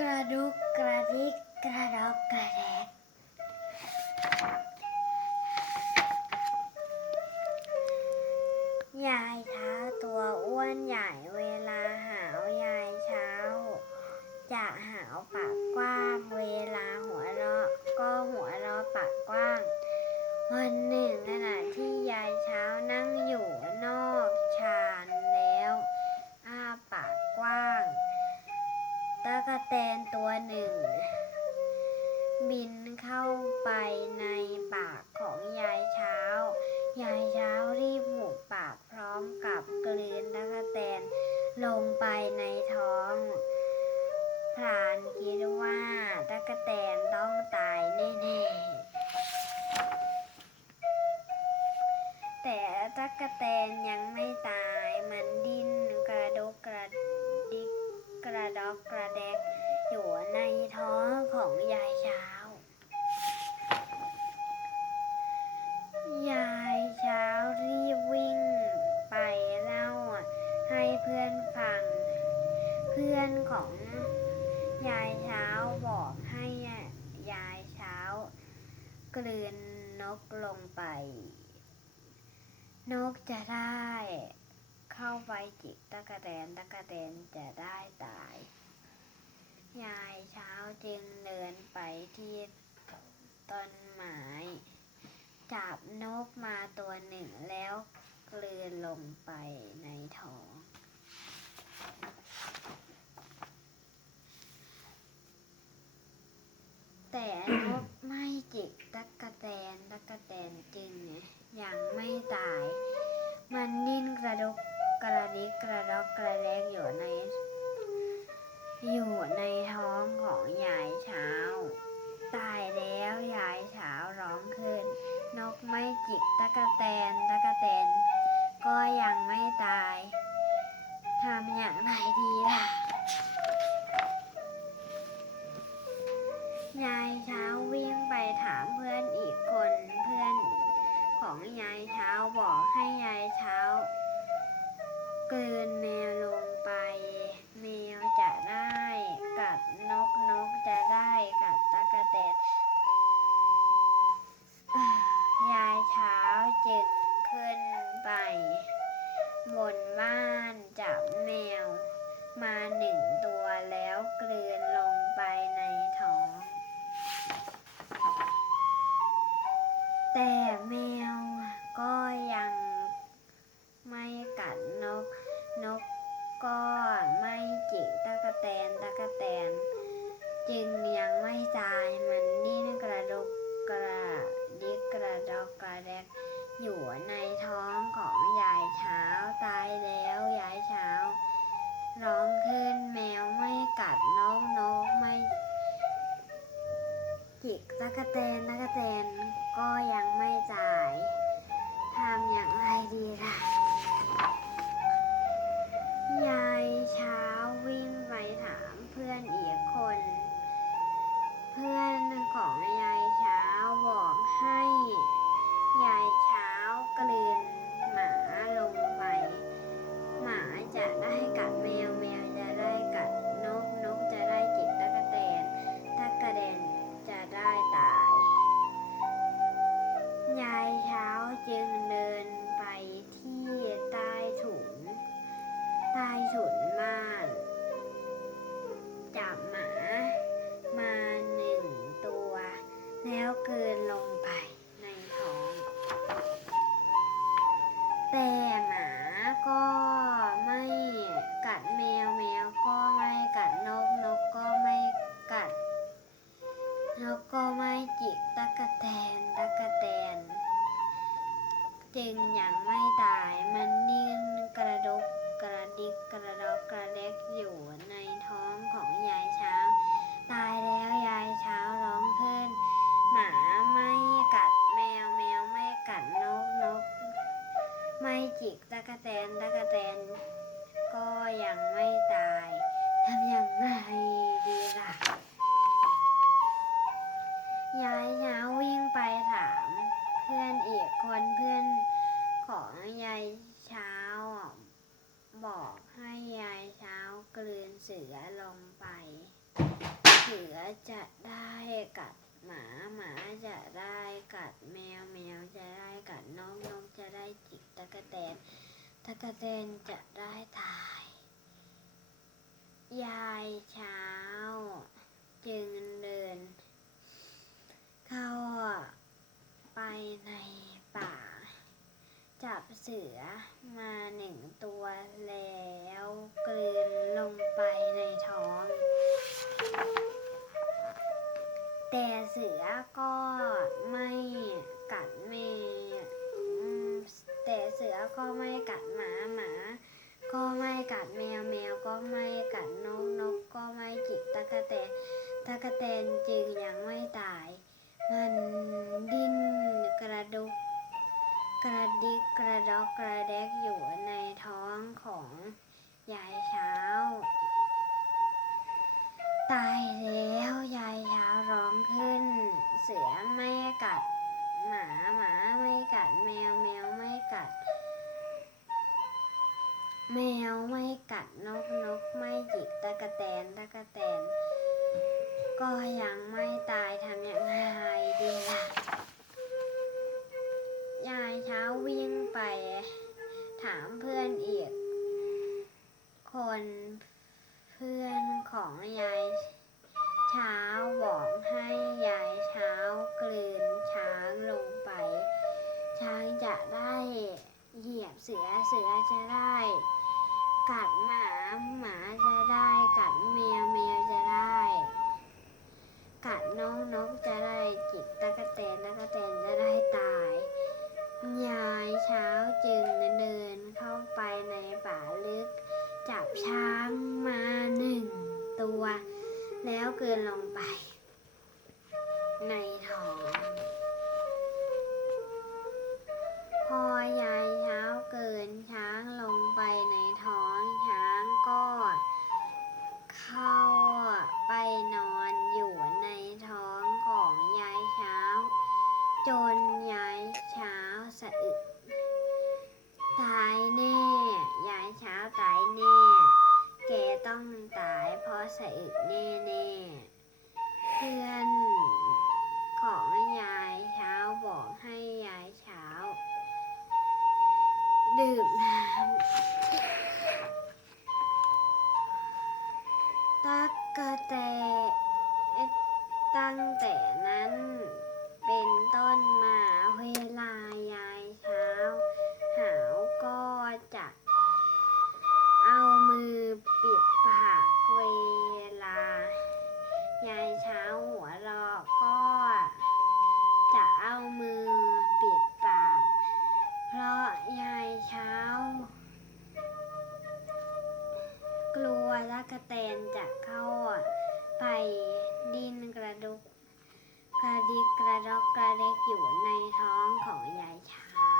กระดุกกระดิกกระดอกกระแดกยายเช้าตัวอ้วนใหญ่เวลาหาวยายเช้า จะหาวปากกว้าง เวลาหัวเราะก็หัวเราะปากกว้าง วัน กแตนตัวหนึ่ง บินเข้าไปในปากของยายเช้า ยายเช้ารีบหุบปากพร้อมกับกลืนตะกแตนลงไปในท้องพรานคิดว่าตะกแตนต้องตายแน่ๆแต่ตะกแตนยังไม่ กลืนนกลงไป นกจะได้เข้าไปจิกตะกะแตนตะกะแตนจะได้ตาย ยายเช้าจึงเดินไปที่ต้นไม้จับนกมาตัวหนึ่งแล้วกลืนลงไปในท้องแต่นกไม่จิก กไม่จิกตะกะแตนตะกะแตนก็ยังไม่ตายทำอย่างไรดีล่ะ ยายเช้าวิ่งไปถามเพื่อนอีกคนเพื่อนของยายเช้าบอกให้ยายเช้า กลืนแมวลง จะได้กัดหมาหมาจะได้กัดแมวแมวจะได้กัดนกนกจะได้จิกตะกะแตนตะกะแตนจะได้ตาย ยายเช้า จึงเดิน เข้าไปในป่า จับเสือมา เสือก็ไม่กัดแม่แต่เสือก็ไม่กัดหมาหมา ก็ไม่กัดแมวแมวก็ไม่กัดนกนกก็ไม่จิกตะกะแตนตะกะแตนจึงยังไม่ตาย วิ่งไป ถามเพื่อนอีก คนเพื่อนของยายเช้าบอกให้ยายเช้ากลืนช้างลงไป ช้างจะได้เหยียบเสือเสือจะได้ กัดหมาหมาจะได้ กัดแมวแมวจะได้ กัดนกนกจะได้จิกตะกะแตนตะกะแตนจะได้ตาย ย ลากระแตนจะเข้าไปดินกระดุกกระดิกกระดอกกระเล็กอยู่ในท้องของยายช้าง